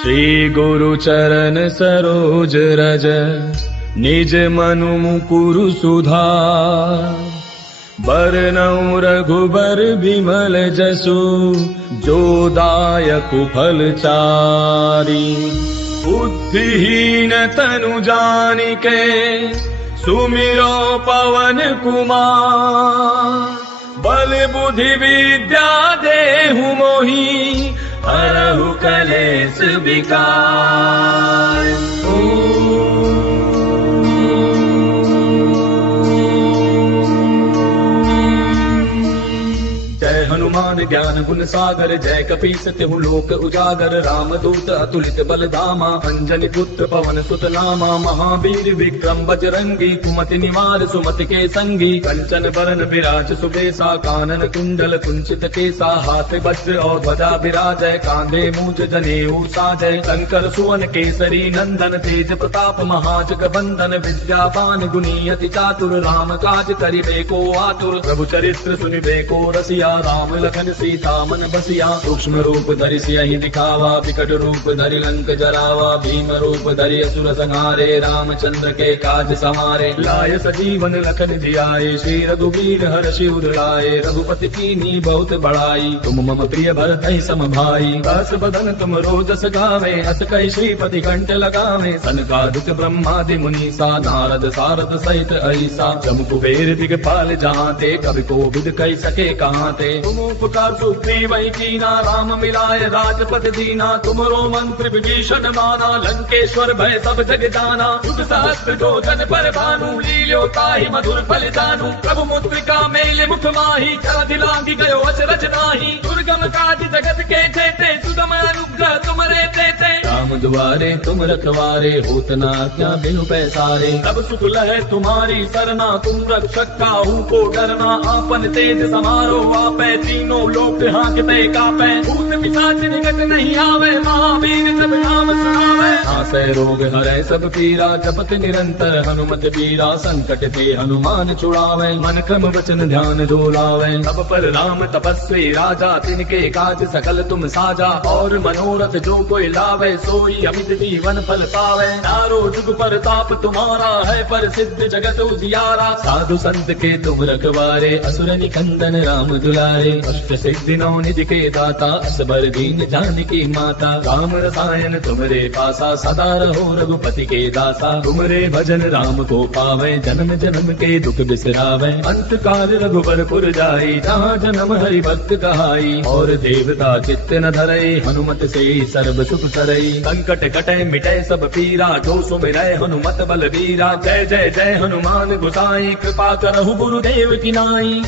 श्री गुरु चरण सरोज रज निज मनु मुकुरु सुधार। बरनउँ रघुबर बिमल जसु जो दायक फल चारि। बुद्धिहीन तनु जानिके सुमिरो पवन कुमार। बल बुद्धि विद्या देहु मोहि हरहु कलेश विकार। जय हनुमान ज्ञान गुण सागर जय कपीस तिहु लोक उजागर। राम दूत अतुलित बल धामा अंजनी पुत्र पवन सुत नामा। महावीर विक्रम बजरंगी कुमति निवार सुमति के संगी। कंचन बरन विराज सुबेसा कानन कुंडल कुंचित केसा। हाथ वज्र और ध्वजा विराजय कांधे मूज जनेऊ साजय। शंकर सुवन केसरी नंदन तेज प्रताप महाजगबंदन। विद्यावान गुणी अति चातुर राम काज करिबे को आतुर। प्रभु चरित्र सुनिबे को रसिया राम लखन सीता मन बसिया। सूक्ष्म रूप धरि सियहि दिखावा विकट रूप धरि लंक जरावा। भीम रूप धरि असुर संहारे रामचंद्र के काज समारे। लाय सजीवन लखन जियाए श्री रघुवीर हर्षि उर लाए। रघुपति कीन्ही बहुत बड़ाई तुम मम प्रिय भरतहि सम भाई। दास बदन तुम रोजस गावे हस कहि श्रीपति कंठ लगावे। सनकादिक ब्रह्मादि मुनीसा नारद सारद सहित ऐसा। जम कुबेर दिगपाल जहांते कवि कोविद कहि सके कहां ते। तुम उपकार सुग्रीवहि कीना राम मिलाय राजपद दीना। तुमरो मंत्र विभीषण माना लंकेश्वर भय सब जग जाना। युग सहस्त्र जो जन पर भानु लील्यो ताहि मधुर फल जानू। प्रभु मुद्रिका मेले मुख माहि जलधि लांघि गयो अचरज नाही। दुर्गम काज जगत के जेते सुगम अनुग्रह तुमरे तेते। राम दुआरे तुम रखवारे होत न आज्ञा बिनु पैसारे। तब सुख लहै तुम्हारी सरना तुम रक्षक काहू को डरना। आपन तेज समारो आपै तीनों लोक हांकते कापै। भूत पिशाच निकट नहीं आवे महावीर जब नाम सुनावे। नासै रोग हरै सब पीरा जपत निरंतर हनुमत बीरा। संकट ते हनुमान छुड़ावे मन क्रम वचन ध्यान डोलावे। तब पर राम तपस्वी राजा तिनके काज सकल तुम साजा। और मनोरथ जो कोई लावे सोई अमित जीवन फल पावे। चारों जुग परताप तुम्हारा है प्रसिद्ध जगत उजियारा। साधु संत के तुम रखवारे असुर निकंदन राम दुलारे। अष्ट सिद्धि नौ निधि के दाता असबर दीन जानकी माता। राम रसायन तुमरे पासा सदा रहो रघुपति के दासा। तुमरे भजन राम को पावे जन्म जन्म के दुख बिसरावे। अंत काल रघुबर पुर जाई जहाँ जन्म हरि भक्त कहाई। और देवता चित्त न धरई हनुमत से सर्व सुख करई। संकट कटै मिटै सब पीरा जो सुमिरै हनुमत बल वीरा। जय जय जय हनुमान गोसाई कृपा करहु गुरुदेव की नाई।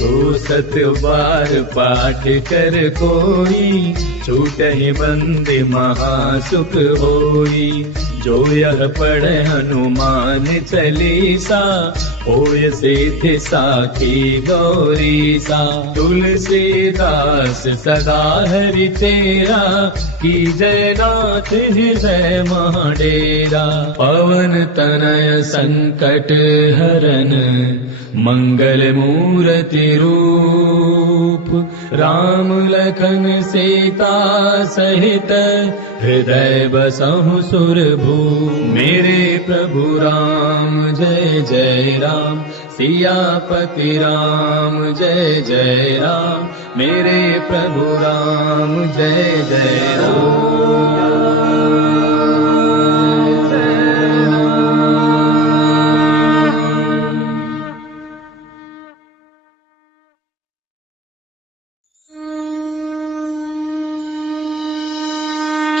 जो सत बार पाठ कर कोई छूटहि बंदे महासुख होई। जो यह पढ़े हनुमान चालीसा होय सिद्धि साखी गौरीसा। तुलसीदास सदा हरि तेरा की जय नाथ हृदय महाडेरा। पवन तनय संकट हरन मंगल मूर्ति रूप। राम लखन सीता सहित हृदय बसहु सुरभूप। मेरे प्रभु राम जय जय राम सियापति राम जय जय राम। मेरे प्रभु राम जय जय राम।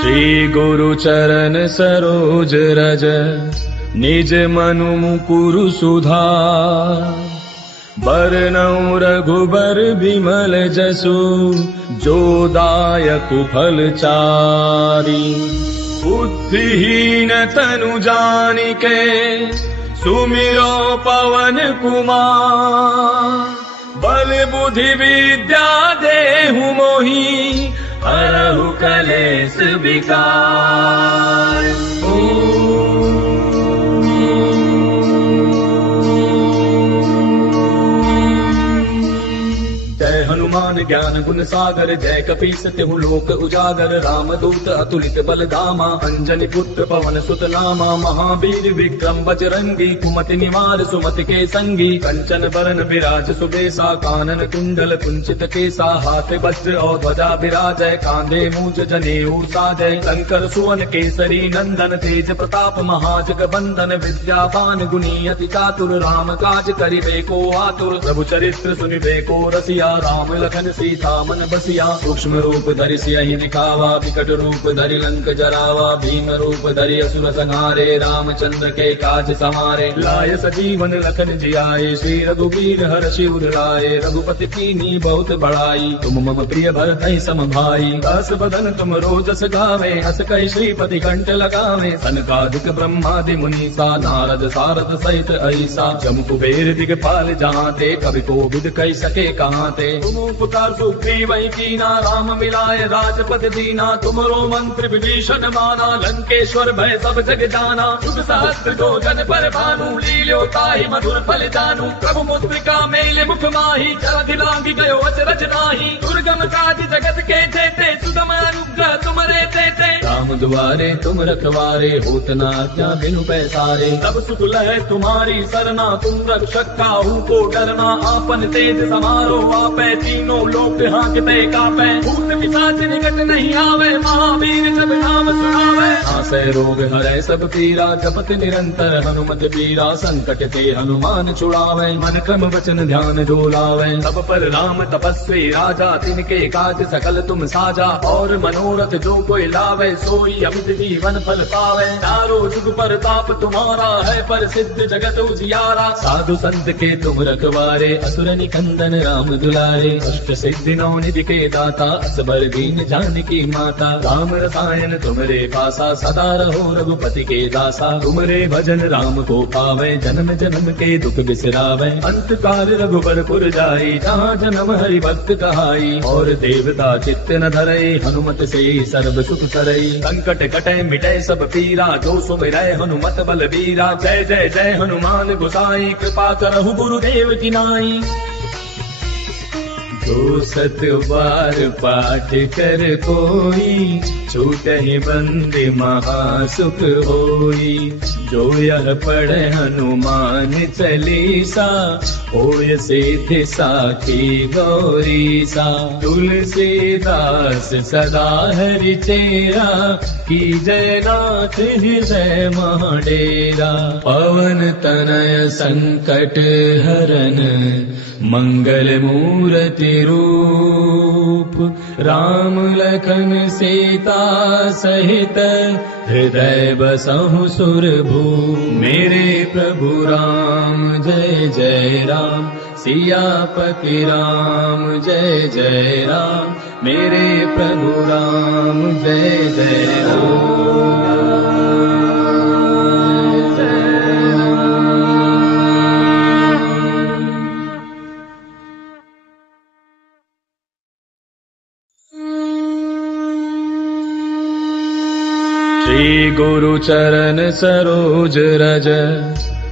श्री गुरु चरण सरोज रज निज मनु मुकुरु सुधार। बरनउँ रघुबर बिमल जसु जो दायक फल चारि। बुद्धिहीन तनु जानिके सुमिरो पवन कुमार। बल बुद्धि विद्या देहु मोहि हरहु कलेश विकार। जय हनुमान ज्ञान गुण सागर, जय कपीस तिहु लोक उजागर, राम दूत अतुलित बल धामा, अंजनी पुत्र पवन सुत नामा, महावीर विक्रम बजरंगी, कुमति निवार सुमति के संगी, कंचन बरन विराज सुबेसा, कानन कुंडल कुंचित केसा, हाथ वज्र और ध्वजा विराजय, कांधे मूज जनेऊ साजय, शंकर सुवन केसरी नंदन, तेज प्रताप महाजग बंदन, विद्यावान गुणी अति चातुर, राम काज करिबे को आतुर, प्रभु चरित्र सुनिबे को रसिया, राम लखन सीता मन बसिया, सूक्ष्म रूप धरि सियहि दिखावा, विकट रूप धरि लंक जरावा, भीम रूप धरि असुर संहारे, रामचंद्र के काज समारे, लाय सजीवन लखन जियाए, श्री रघुवीर हर्षि उर लाए, रघुपति कीन्ही बहुत बड़ाई, तुम मम प्रिय भरतहि सम भाई, दास बदन तुम रोजस गावे, हस कहि श्रीपति कंठ लगावे, सनकादिक ब्रह्मादि मुनीसा, नारद सारद सहित ऐसा, जम कुबेर दिगपाल जहांते, कवि कोविद कहि सके कहांते, तुम उपकार सुग्रीव कीना, राम मिलाए राजपद दीना, तुमरो मंत्र विभीषण माना, लंकेश्वर भय सब जग जाना, युग सहस्त्र जो जन पर भानु, लील्यो ताहि मधुर फल जानू, प्रभु मुद्रिका मेले मुख माही, जलधि लांघि गयो अचरज नाही, दुर्गम काज जगत के जेते, सुगम अनुग्रह तुमरे तेते, राम दुआरे तुम रखवारे, होत न आज्ञा बिनु पैसारे, सब सुख लहै तुम्हारी सरना, तुम रक्षक काहू को डरना, आपन तेज समारो आपै, तीनों लोक हांकते कापै, भूत पिशाच निकट नहीं आवे, महावीर जब नाम सुनावे, आसै रोग हरै सब पीरा, जपत निरंतर हनुमत बीरा, संकट ते हनुमान छुड़ावे, मन क्रम वचन ध्यान जो लावे, सब पर राम तपस्वी राजा, तिनके काज सकल तुम साजा, और मनोरथ जो कोई लावे, सोई अमित जीवन फल पावे, चारों जुग पर ताप तुम्हारा है, पर सिद्ध जगत उजियारा, साधु संत के तुम रखवारे, असुर निकंदन राम दुलारे, अष्ट सिद्धि नौ निधि के दाता, असबर दीन जानकी माता, राम रसायन तुमरे पासा, सदा रहो रघुपति के दासा, तुमरे भजन राम को पावे, जन्म जन्म के दुख बिसरावे, अंत काल रघुबरपुर जाई, जहाँ जन्म हरि भक्त कहाई, और देवता चित्त न धरई, हनुमत से सर्व सुख करई, संकट कटे मिटे सब पीरा, जो सुमिरै हनुमत बल बीरा, जय जय जय हनुमान गोसाई, कृपा करहु गुरुदेव की नाई, जो सत बार पाठ कर कोई, छूटहि बंदी महासुख होई, जो यह पढ़े हनुमान चालीसा, होय सिद्धि साखी गौरीसा, तुलसीदास सदा हरि चेरा, की जय नाथ हृदय महाडेरा, पवन तनय संकट हरन, मंगल मूर्ति रूप, राम लखन सीता सहित, हृदय बसहु सुरभूप, मेरे प्रभु राम जय जय राम, सियापति राम जय जय राम, मेरे प्रभु राम जय जय राम। श्री गुरु चरण सरोज रज,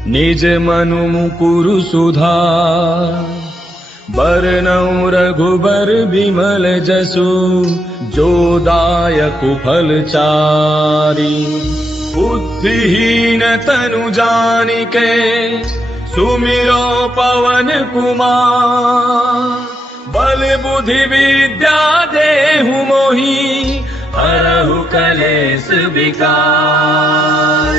निज मनु मुकुरु सुधार, बरनउँ रघुबर बिमल जसु, जो दायकु फल चारि, बुद्धिहीन तनु जानिके, सुमिरो पवन कुमार, बल बुद्धि विद्या देहु मोहि, हरहु कलेश विकार।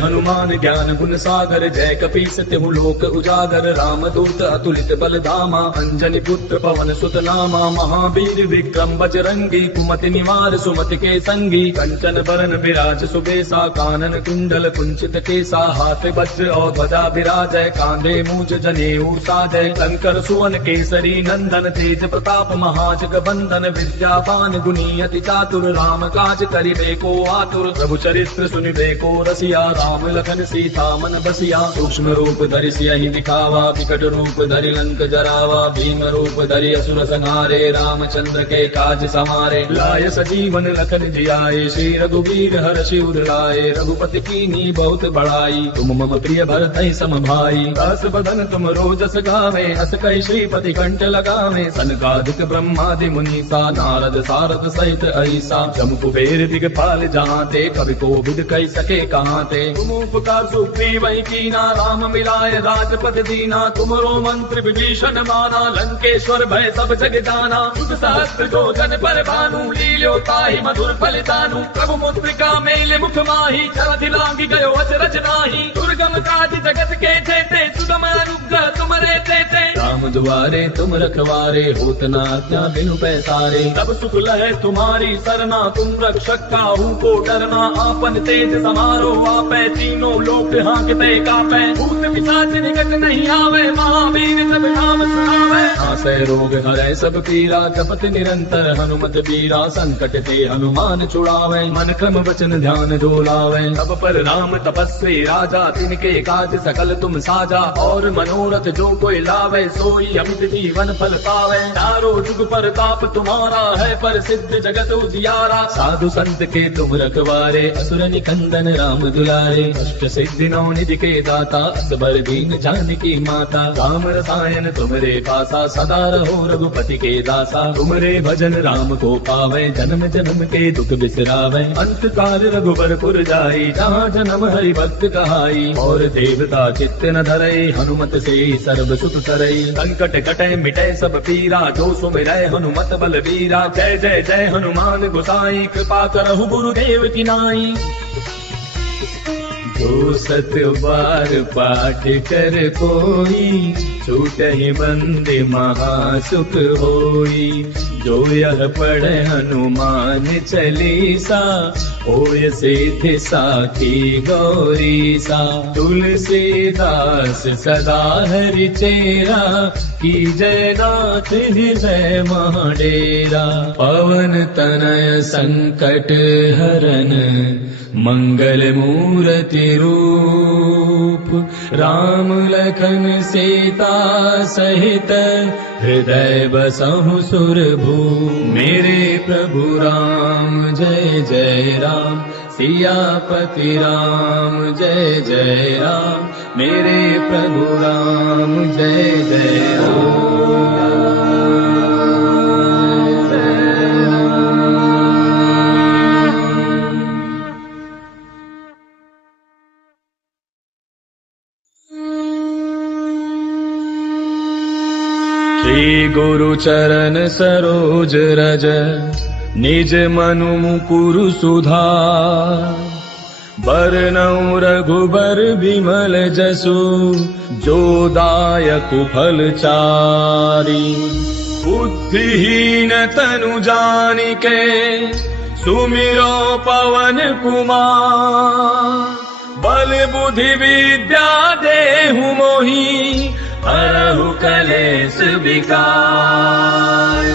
हनुमान ज्ञान गुण सागर, जय कपीस तिहु लोक उजागर, राम दूत अतुलित बल धामा, अंजनी पुत्र पवन सुत नामा, महावीर विक्रम बजरंगी, कुमति निवार सुमति के संगी, कंचन बरन विराज सुबेसा, कानन कुंडल कुंचित केसा, हाथ वज्र और ध्वजा विराजय, कांधे मूज जनेऊ साजय, शंकर सुवन केसरी नंदन, तेज प्रताप महाजग बंदन, विद्यावान गुणी अति चातुर, राम काज करिबे को आतुर, प्रभु चरित्र सुनिबे को रसिया, राम लखन सीता मन बसिया। सूक्ष्म रूप धरि सियहि दिखावा, विकट रूप धरि लंक जरावा। भीम रूप धरि असुर संहारे, रामचंद्र के काज समारे। लाय सजीवन लखन जियाए, श्री रघुवीर हर्षि उर लाए। रघुपति कीन्ही बहुत बड़ाई, तुम मम प्रिय भरतहि सम भाई। दास बदन तुम रोजस गावे, अस कहि श्रीपति कंठ लगावे। सनकादिक ब्रह्मादि मुनीसा, नारद सारद सहित ऐसा। जम कुबेर दिगपाल जहाँते, कवि कोविद कहि सके कहाँते। तुम उपकार सुग्रीव ही कीना, राम मिलाय राजपद दीना। तुमरो मंत्र विभीषण माना, लंकेश्वर भय सब जग जाना। युग सहस्त्र जो जन पर भानु, लील्यो ताहि मधुर फल दानु। प्रभु मुद्रिका मेल मुख माही, जलधि लांघि गयो अचरज नाही। दुर्गम काज जगत के जेते, सुगम अनुग्रह तुमरे तेते। राम दुआरे तुम रखवारे, होत न आज्ञा बिनु पैसारे। तब सुख लहै तुम्हारी सरना, तुम रक्षक काहू को डरना। आपन तेज समारो आपै, तीनों लोक हांकते कापै। भूत पिशाच निकट नहीं आवे, महावीर जब नाम सुनावे। नासै रोग हरै सब पीरा, जपत निरंतर हनुमत बीरा। संकट ते हनुमान छुड़ावे, मन क्रम वचन ध्यान जो लावे। तब पर राम तपस्वी राजा, तिनके काज सकल तुम साजा। और मनोरथ जो कोई लावे, सोई अमित जीवन फल पावे। चारों जुग परताप तुम्हारा है, पर सिद्ध जगत उजियारा। साधु संत के तुम रखवारे, असुर निकंदन राम दुलारे। अष्ट सिद्धि नौ निधि के दाता, असबर दीन जानकी माता। राम रसायन तुमरे पासा, सदा रहो रघुपति के दासा। तुमरे भजन राम को पावे, जन्म जन्म के दुख बिसरावे। अंत काल रघुबरपुर जाई, जहाँ जन्म हरि भक्त कहाई। और देवता चित्त न धरई, हनुमत से सर्व सुख करई। संकट कटै मिटै सब पीरा, जो सुमिरै हनुमत बलबीरा। जय जय जय हनुमान गोसाई, कृपा करहु गुरुदेव की नाई। जो सत बार पाठ कर कोई, छूटहि बंदे महासुख होई। जो यह पढ़े हनुमान चालीसा, होय सिद्धि साखी गौरीसा। तुलसीदास सदा हरि चेरा, की जय नाथ हृदय महाडेरा। पवन तनय संकट हरन, मंगल मूर्ति रूप। राम लखन सीता सहित, हृदय बसहु सुरभूप। मेरे प्रभु राम जय जय राम, सियापति राम जय जय राम। मेरे प्रभु राम जय जय राम। श्री गुरु चरण सरोज रज, निज मनु मुकुरु सुधार। बरनउँ रघुबर बिमल जसु, जो दायक फल चारि। बुद्धिहीन तनु जानिके, सुमिरो पवन कुमार। बल बुद्धि विद्या देहु मोहि, हरहु कलेश विकार।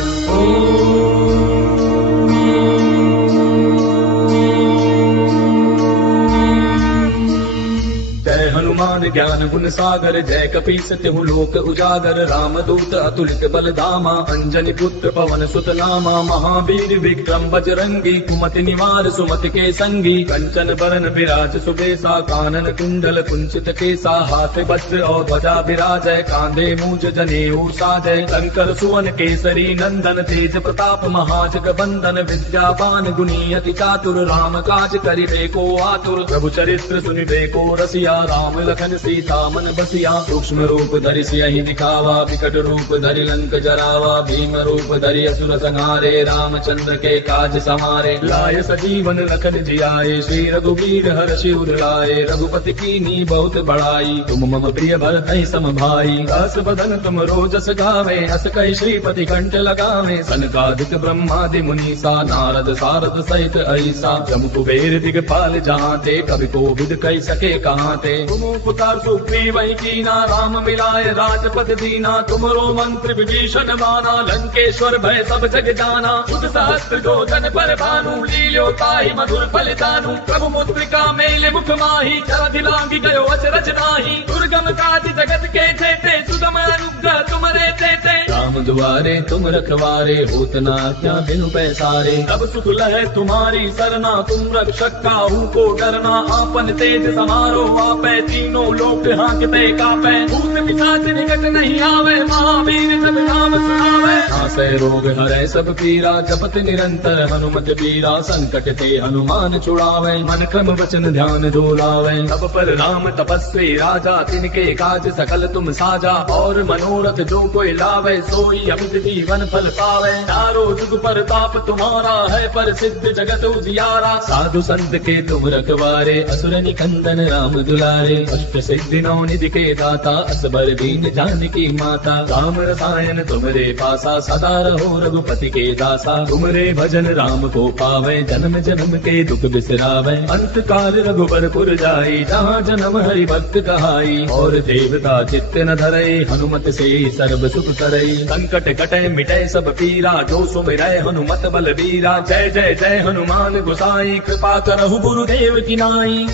जय हनुमान ज्ञान गुण सागर, जय कपीस तिहु लोक उजागर। राम दूत अतुलित बल धामा, अंजनी पुत्र पवन सुत नामा। महावीर विक्रम बजरंगी, कुमति निवार सुमति के संगी। कंचन बरन विराज सुबेसा, कानन कुंडल कुंचित केसा। हाथ वज्र और ध्वजा विराजय, कांधे मूज जनेऊ साजय। शंकर सुवन केसरी नंदन, तेज प्रताप महाजग बंदन। विद्यावान गुणी अति चातुर, राम काज करिबे को आतुर। प्रभु चरित्र सुनिबे को रसिया, राम लखन सीता मन बसिया। सूक्ष्म रूप धरि सियहि दिखावा, विकट रूप धरि लंक जरावा। भीम रूप धरि असुर संहारे, रामचंद्र के काज समारे। लाय सजीवन लखन जियाए, श्री रघुवीर हर्षि उर लाए। रघुपति कीन्ही बहुत बड़ाई, तुम मम प्रिय भरतहि सम भाई। दास बदन तुम रोजस गावे, अस कहि श्रीपति कंठ लगावे। सनकादिक ब्रह्मादि मुनीसा, नारद सारद सहित ऐसा। जम कुबेर दिगपाल जहाँते, कवि कोविद कहि सके कहाँते। तुम उपकार सुग्रीव ही कीना, राम मिलाय राजपद दीना। तुमरो मंत्र विभीषण माना, लंकेश्वर भय सब जग जाना। युग सहस्त्र जो जन पर भानु, लील्यो ताहि मधुर फल दानु। प्रभु मुद्रिका मेल मुख मुख माही जरधि लांगी गयो अचरज नाही दुर्गम काज जगत के जेते सुगम अनुग्रह तुमरे तेते राम दुआरे तुम रखवारे होत ना क्या बिनु पैसारे तब सुख लहे तुम्हारी सरना तुम रक्षक काहू को डरना आपन तेज समारो आपे तीनों लोक हांकते कापे भूत पिशाच निकट नहीं आवे महावीर जब नाम सुनावे नासै रोग हरै सब पीरा जपत निरंतर हनुमत बीरा संकट ते हनुमान छुड़ावे मन क्रम वचन ध्यान डोलावे तब पर राम तपस्वी राजा तिनके काज सकल तुम साजा और मनोरथ जो कोई लावे सोई अमित जीवन फल पावे चारों जुग पर ताप तुम्हारा है पर सिद्ध जगत उजियारा साधु संत के तुम रखवारे असुर निकंदन राम दुलारे अष्ट सिद्धि नौ निधि के दाता असबर दीन जानकी माता राम रसायन तुमरे पासा सदा रहो रघुपति के दासा तुमरे भजन राम को पावे जन्म जन्म के दुख बिसरावे अंत काल रघुबरपुर जाई जहाँ जन्म हरि भक्त कहाई और देवता चित्त न धरे हनुमत से सर्व सुख करे संकट कटे मिटे सब पीरा जो सुमिरै हनुमत बलबीरा जय जय जय हनुमान गोसाई कृपा करहु गुरुदेव की नाई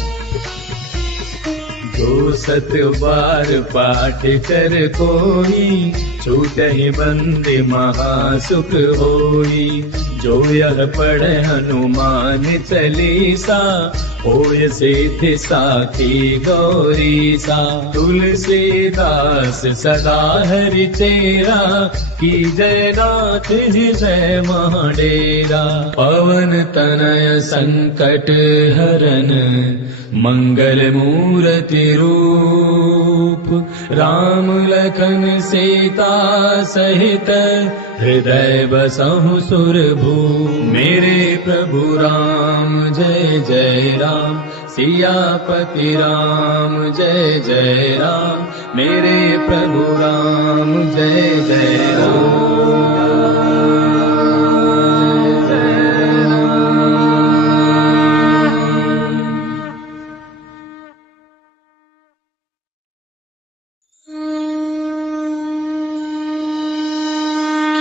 जो सत बार पाठ कर कोई छूटहि बंदे महासुख होई जो यह पढ़े हनुमान चालीसा होय सिद्धि साखी गौरी सा तुलसीदास सदा हरि चेरा की जय नाथ जय महाडेरा पवन तनय संकट हरन मंगल मूर्ति रूप राम लखन सीता सहित हृदय बसहु सुरभू मेरे प्रभु राम जय जय राम सियापति राम जय जय राम मेरे प्रभु राम जय जय राम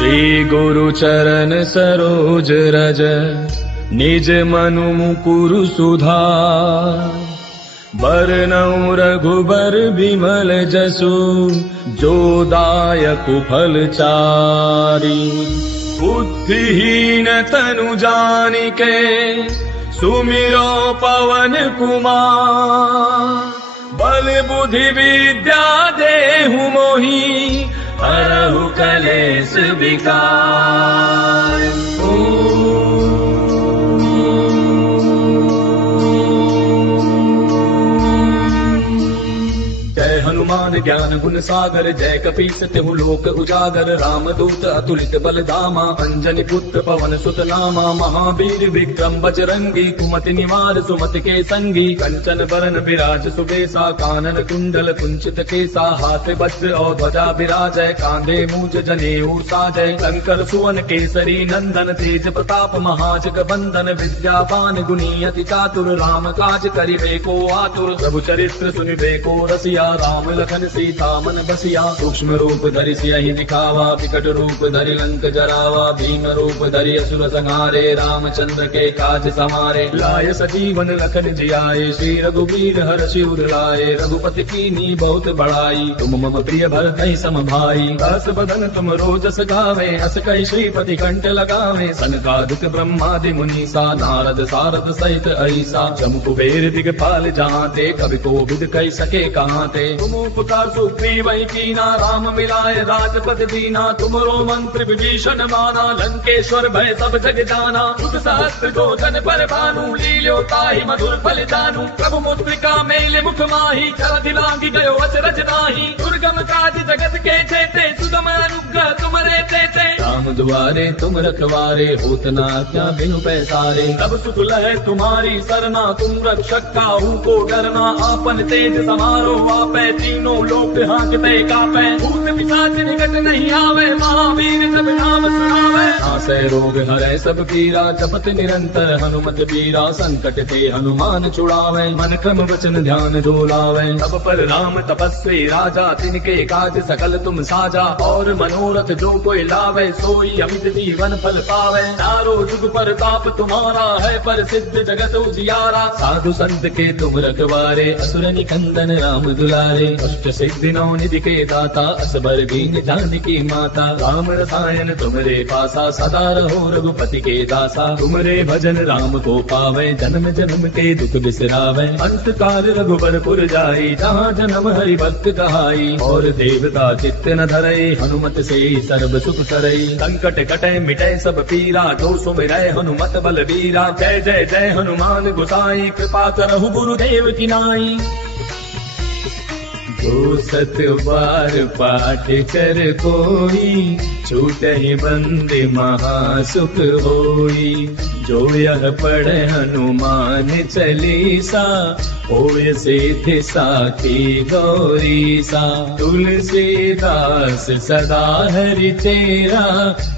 श्री गुरु चरण सरोज रज निज मनु मुकुरु सुधार बरनउँ रघुबर बिमल जसु जो दायकु फल चारि बुद्धिहीन तनु जानिके सुमिरो पवन कुमार बल बुद्धि विद्या देहु मोहि हरहु कलेश विकार हनुमान ज्ञान गुण सागर जय कपीस तिहु लोक उजागर रामदूत अतुलित बल धामा अंजनी पुत्र पवन सुत नामा महावीर विक्रम बजरंगी कुमति निवार सुमति के संगी कंचन बरन विराज सुबेसा कानन कुंडल कुंचित केसा हाथ वज्र और ध्वजा विराजय कांधे मूज जनेऊ साजय शंकर सुवन केसरी नंदन तेज प्रताप महाजग बंदन विद्यावान गुणी अति चातुर राम काज करिबे को आतुर प्रभु चरित्र सुनिबे को रसिया राम लखन सीता मन बसिया सूक्ष्म रूप धरि सियहि दिखावा विकट रूप धरि लंक जरावा भीम रूप धरि असुर संहारे रामचंद्र के काज समारे लाय सजीवन लखन जियाए श्री रघुवीर हर्षि उर लाए रघुपति कीन्ही बहुत बड़ाई तुम मम प्रिय भरतहि सम भाई दस बदन तुम रोजस गावे हस कहि श्रीपति कंठ लगावे सनकादिक ब्रह्मादि मुनीसा नारद सारद सहित ऐसा जम कुबेर दिगपाल जहाँते कवि कोविद कहि सके कहाँते तुम उपकार सुग्रीव कीना राम मिलाए राजपद दीना तुमरो मंत्र विभीषण माना लंकेश्वर भय सब जग जाना सुख सहस्त्र जो जन पर भानु लील्यो ताहि मधुर फल जानू प्रभु मुद्रिका मेल मुख माही जरधि लांगी गयो अचरज नाही दुर्गम काज जगत के जेते सुगम अनुग्रह तुमरे तेते राम दुआरे तुम रखवारे होत ना क्या बिनु पैसारे तब सुख लहे तुम्हारी सरना तुम रक्षक काहू को डरना आपन तेज समारो आपे तीनों लोक हांकते कापे भूत पिशाच निकट नहीं आवे महावीर जब नाम सुनावे नासै रोग हरै सब पीरा जपत निरंतर हनुमत बीरा संकट ते हनुमान छुड़ावे मन क्रम वचन ध्यान डोलावे तब पर राम तपस्वी राजा तिनके काज सकल तुम साजा और मनोरथ जो कोई लावे सो सोई अमित जीवन फल पावे। चारों जुग परताप तुम्हारा है, पर सिद्ध जगत उजियारा। साधु संत के तुम रखवारे, असुर निकंदन राम दुलारे। अष्ट सिद्धि नौ निधि के दाता, असबर दीन जानकी माता। राम रसायन तुमरे पासा, सदा रहो रघुपति के दासा। तुमरे भजन राम को पावे, जन्म जन्म के दुख बिसरावे। अंत काल रघुबरपुर जाई, जहाँ जन्म हरि भक्त कहाई। और देवता चित्त न धरई, हनुमत से सर्व सुख करई। संकट कटे मिटे सब पीरा, जो सुमिरै हनुमत बलबीरा। जय जय जय हनुमान गोसाई, कृपा करहु गुरुदेव की नाई। जो सत बार पाठ कर कोई, छूटहि बंद महासुख होई। जो यह पढ़े हनुमान चालीसा, होय सिद्धि साखी गौरीसा। तुलसीदास सदा हरि चेरा,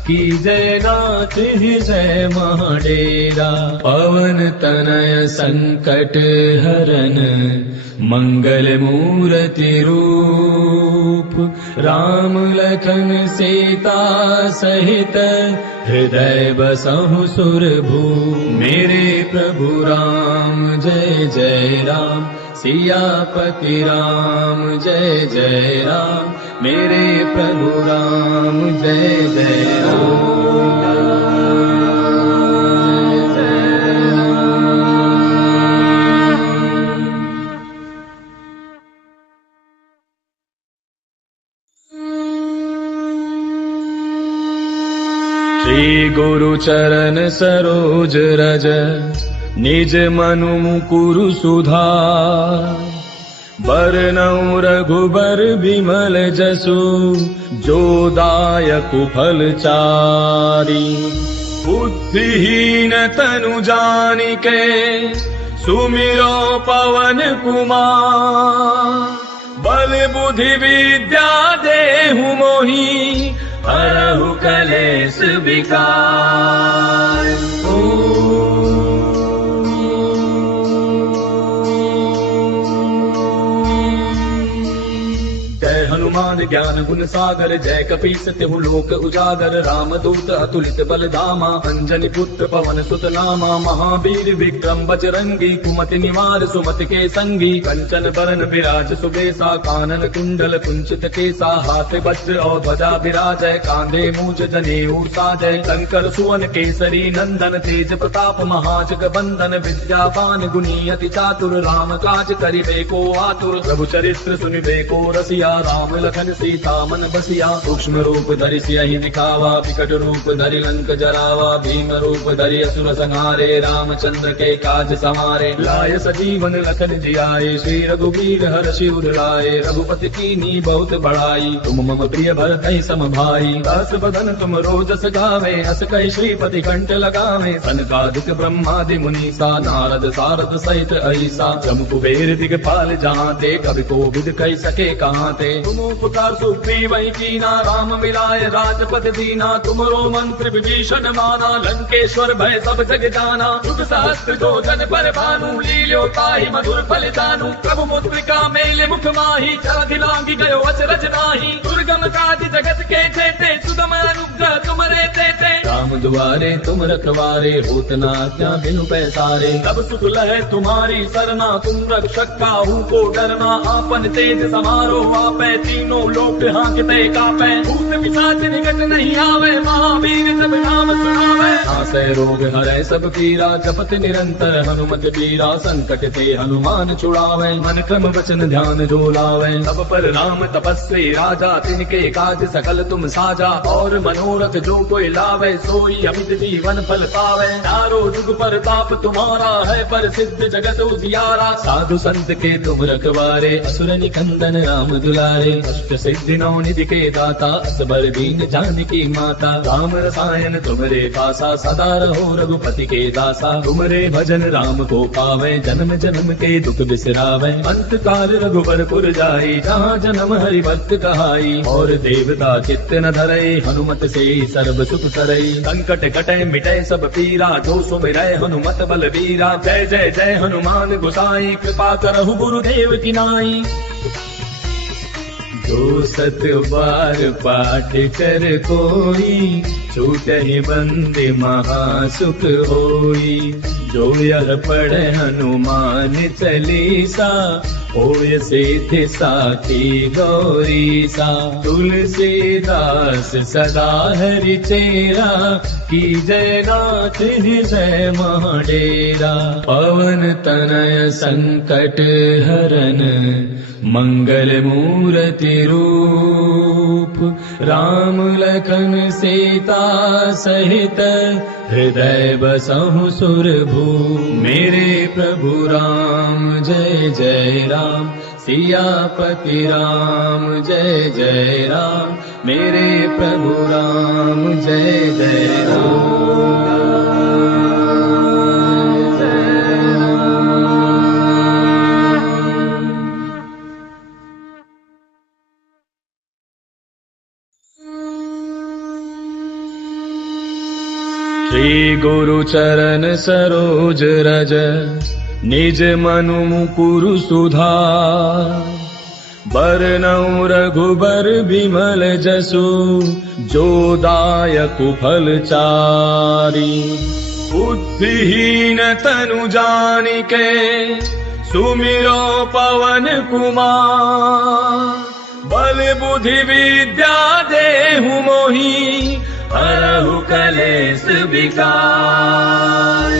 की जय नाथ हृदय महाडेरा। पवन तनय संकट हरन, मंगल मूर्ति रूप। राम लखन सीता सहित, हृदय बसहु सुरभूप। मेरे प्रभु राम जय जय राम, सियापति राम जय जय राम। मेरे प्रभु राम जय जय राम। श्री गुरु चरण सरोज रज, निज मनु मुकुरु सुधार। बरनउँ रघुबर बिमल जसु, जो दायकु फल चारि। बुद्धिहीन तनु जानिके, सुमिरो पवन कुमार। बल बुद्धि विद्या देहु मोहि, हरहु कलेश विकार। जय हनुमान ज्ञान गुण सागर, जय कपीस तिहु लोक उजागर। राम दूत अतुलित बल धामा, अंजनी पुत्र पवन सुत नामा। महावीर विक्रम बजरंगी, कुमति निवार सुमति के संगी। कंचन बरन विराज सुबेसा, कानन कुंडल कुंचित केसा। हाथ वज्र और ध्वजा विराजय, कांधे मूज जनेऊ साजय। शंकर सुवन केसरी नंदन, तेज प्रताप महाजग बंदन। विद्यावान गुणी अति चातुर, राम काज करिबे को आतुर। प्रभु चरित्र सुनिबे को रसिया, राम लखन सीता मन बसिया। सूक्ष्म रूप धरि सियहि दिखावा, विकट रूप धरि लंक जरावा। भीम रूप धरि असुर संहारे, रामचंद्र के काज समारे। लाय सजीवन लखन जियाए, श्री रघुवीर हर्षि उर लाए। रघुपति कीन्ही बहुत बड़ाई, तुम मम प्रिय भरतहि सम भाई। दास बदन तुम रोजस गावे, अस कहि श्रीपति कंठ लगावे। सनकादिक ब्रह्मादि मुनीसा, नारद सारद सहित अहिसा। जम कुबेर दिगपाल जहांते, कवि कोविद कहि सके कहांते। तुम उपकार सुग्रीव कीना, राम मिलाए राजपद दीना। तुमरो मंत्र विभीषण माना, लंकेश्वर भय सब जग जाना। युग सहस्त्र जो जन पर भानु, लील्यो ताहि मधुर फल जानू। प्रभु मुद्रिका मेले मुख माही, जलधि लांघि गयो अचरज नाहि। दुर्गम काज जगत के जेते, सुगम अनुग्रह तुमरे तेते। राम दुआरे तुम रखवारे, होत न आज्ञा बिनु पैसारे। तब सुख लहै तुम्हारी सरना, तुम रक्षक काहू को डरना। आपन तेज समारो आपै, तीनों लोक हांकते कापै। भूत पिशाच निकट नहीं आवे, महावीर जब नाम सुनावे। नासै रोग हरै सब पीरा, जपत निरंतर हनुमत बीरा। संकट ते हनुमान छुड़ावे, मन क्रम वचन ध्यान जो लावे। सब पर राम तपस्वी राजा, तिनके काज सकल तुम साजा। और मनोरथ जो कोई लावे, सोई अमित जीवन फल पावे। चारों जुग परताप तुम्हारा है, पर सिद्ध जगत उजियारा। साधु संत के तुम रखवारे, असुर निकंदन राम दुलारे। अष्ट सिद्धि नौ निधि के दाता, असबर दीन जानकी माता। राम रसायन तुमरे पासा, सदा रहो रघुपति के दासा। तुमरे भजन राम को पावे, जन्म जन्म के दुख बिसरावे। अंत काल रघुबरपुर जाई, जहाँ जन्म हरि भक्त कहाई। और देवता चित्त न धरई, हनुमत से सर्व सुख करई। संकट कटे मिटे सब पीरा, जो सुमिरै हनुमत बलबीरा। जय जय जय हनुमान गोसाई, कृपा करहु गुरुदेव की नाई। जो 7 बार पाठ कर कोई, छूटहि बंद महासुख होई। जो यह पढ़े हनुमान चालीसा, होय सिद्धि साखी गौरीसा। तुलसीदास सदा हरि चेरा, की जय नाथ हृदय महाडेरा। पवन तनय संकट हरन, मंगल मूर्ति रूप। राम लखन सीता सहित, हृदय बसहु सुरभूप। मेरे प्रभु राम जय जय राम, सियापति राम जय जय राम। मेरे प्रभु राम जय जय राम। श्री गुरु चरण सरोज रज, निज मनु मुकुरु सुधार। बरनउँ रघुबर बिमल जसु, जो दायकु फल चारि। बुद्धिहीन तनु जानिके, सुमिरो पवन कुमार। बल बुद्धि विद्या देहु मोहि, हरहु कलेश विकार।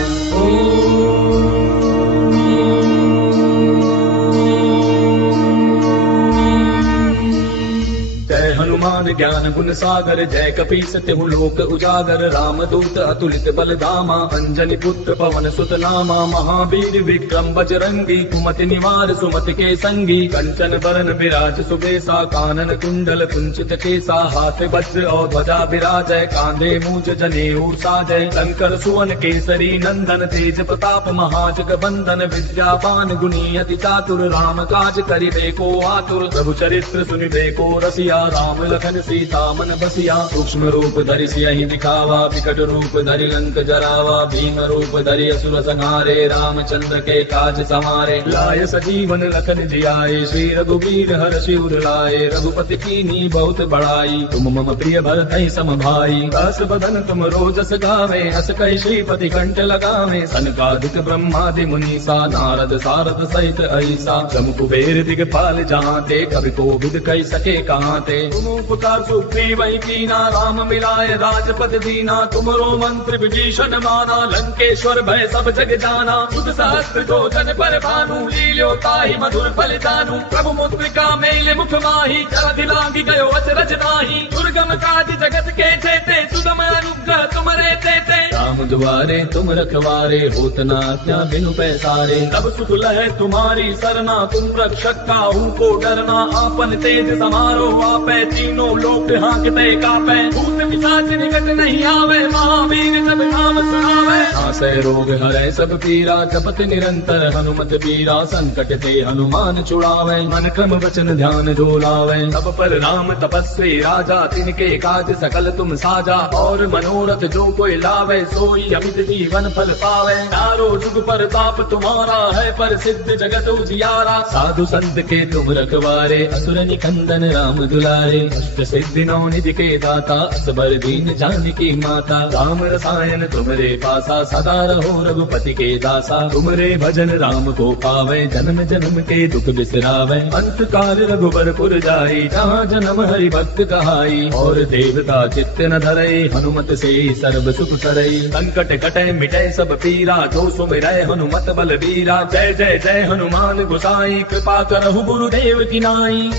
हनुमान ज्ञान गुण सागर, जय कपीस तिहु लोक उजागर। रामदूत अतुलित बल धामा, अंजनी पुत्र पवन सुत नामा। महावीर विक्रम बजरंगी, कुमति निवार सुमति के संगी। कंचन बरन विराज सुबेसा, कानन कुंडल कुंचित केसा। हाथ वज्र और ध्वजा विराजय, कांधे मूज जनेऊ साजय। शंकर सुवन केसरी नंदन, तेज प्रताप महाजग बंदन। विद्यावान गुणी अति चातुर, राम काज करिबे को आतुर। प्रभु चरित्र सुनिबे को रसिया, राम लखन सीता मन बसिया। सूक्ष्म रूप धरि सियहि दिखावा, विकट रूप धरि लंक जरावा। भीम रूप धरि असुर संहारे, रामचंद्र के काज सवारे। लाय सजीवन लखन जियाए, श्री रघुवीर हर्षि उर लाए। रघुपति कीन्ही बहुत बड़ाई, तुम मम प्रिय भरतहि सम भाई। दस बदन तुम रोजस गावे, हस कहि श्रीपति कंठ लगावे। सनकादिक ब्रह्मादि मुनीसा, नारद सारद सहित ऐसा। जम कुबेर दिगपाल जहांते, कवि कोविद कहि सके कहाते। तुम उपकार सुग्रीव वही कीना, राम मिलाए राजपद दीना। तुमरो मंत्र विभीषण माना, लंकेश्वर भय सब जग जाना। बुध सहस्त्र जो जन पर भानु, लील्यो ताहि मधुर फल जानू। प्रभु मुद्रिका मेल मुख माही, जलधि लांघि गयो अचरज नाही। दुर्गम काज जगत के जेते, सुगम अनुग्रह तुमरे तेते। राम दुआरे तुम रखवारे, होत न आज्ञा बिनु पैसारे। तब सुख लहै तुम्हारी सरना, तुम रक्षक काहू को डरना। आपन तेज समारो आपै, तीनों लोक हांकते कापै। भूत पिशाच निकट नहीं आवे, महावीर जब नाम सुनावे। नासै रोग हरै सब पीरा, जपत निरंतर हनुमत बीरा। संकट ते हनुमान छुड़ावे, मन क्रम वचन ध्यान जो लावे। तब पर राम तपस्वी राजा, तिनके काज सकल तुम साजा। और मनोरथ जो कोई लावे, सोई अमित जीवन फल पावे। चारों जुग परताप तुम्हारा है, प्रसिद्ध जगत उजियारा। साधु संत के तुम रखवारे, असुर निकंदन राम दुलारे। अष्ट सिद्धि नौ निधि के दाता, असबर दीन जानकी माता। राम रसायन तुमरे पासा, सदा रहो रघुपति के दासा। तुमरे भजन राम को पावे, जन्म जन्म के दुख बिसरावे। अंत काल रघुबरपुर जाई, जहाँ जन्म हरि भक्त कहाई। और देवता चित्त न धरई, हनुमत से सर्व सुख करई। संकट कटै मिटै सब पीरा, जो सुमिरै हनुमत बलबीरा। जय जय जय हनुमान गोसाई, कृपा करहु गुरुदेव की नाई।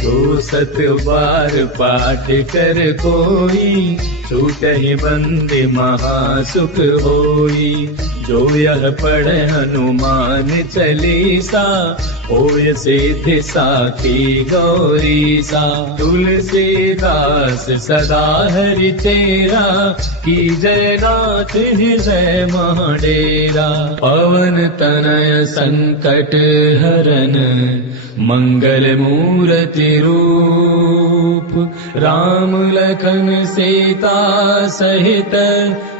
जो 7 बार पाठ कर कोई, छूटहि बंद महासुख होई। जो यह पढ़े हनुमान चालीसा, होय सिद्धि साखी गौरीसा। तुलसीदास सदा हरि चेरा, की जय नाथ हृदय महाडेरा। पवन तनय संकट हरन, मंगल मूर्ति रूप। राम लखन सीता सहित,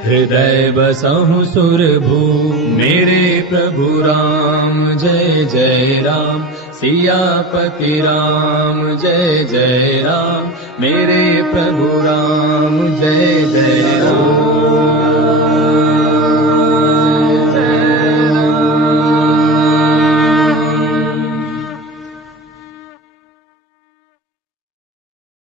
हृदय बसहु सुरभूप। मेरे प्रभु राम जय जय राम, सियापति राम जय जय राम, मेरे प्रभु राम